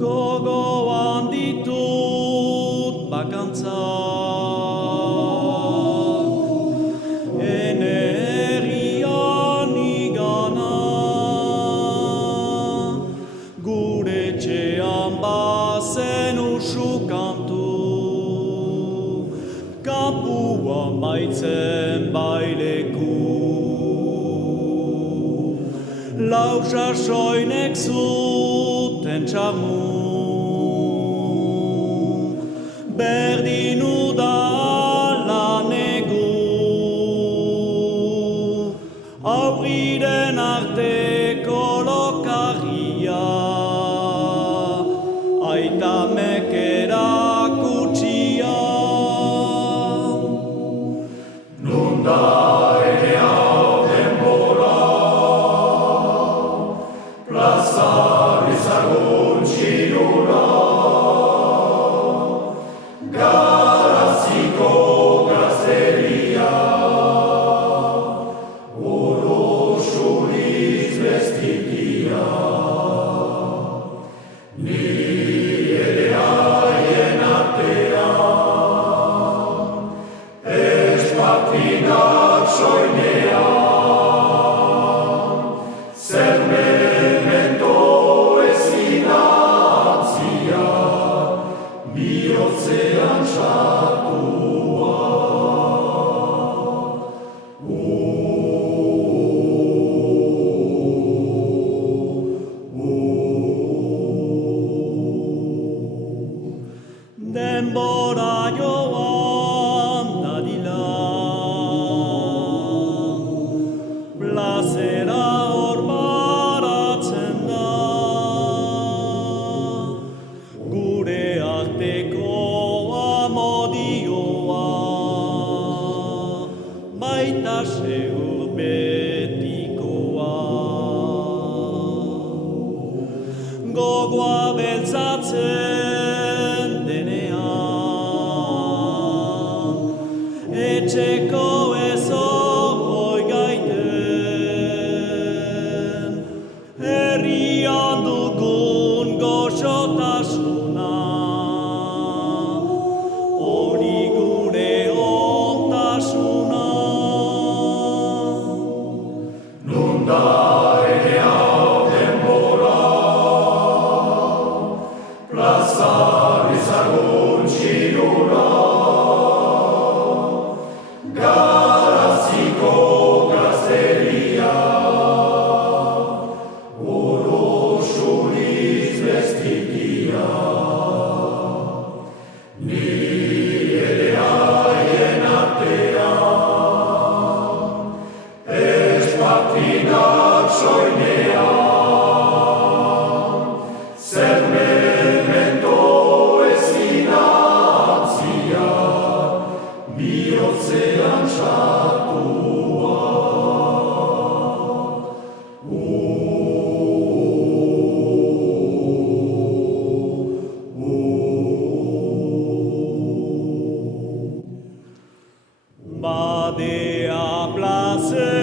Gogoan ditut bakantzak, ene herrian igana, gure etxean bazen usu kantu, kanpuan baitzen baileku. Lau sasoinek zuten txamu, berdin udala negu, aurriren arteko lokarria, aita mekera kutsia. Nun da ene hau denbora, plazan ezagun txilura, Garaziko gazteria, orosuriz bestitia. Ni ere haien artean, espatinak soinean, zer memento ezin atzia, bihotzean sartua. Denbora joan dadila, plazera hor baratzen da, gure arteko amodioa, baita segur betikoa. Gogoa beltzatzen denean, etxeko ez hoi gaiten, herrian dugun goxotasuna, hori gure ontasuna. Nun da ene hau denbora, plazan ezagun txilura, Garaziko gazteria, orosuriz bestitia. Ni ere haien artean, espatinak soinean, zer memento ezin atzia, bihotzean sartua. Badea plazen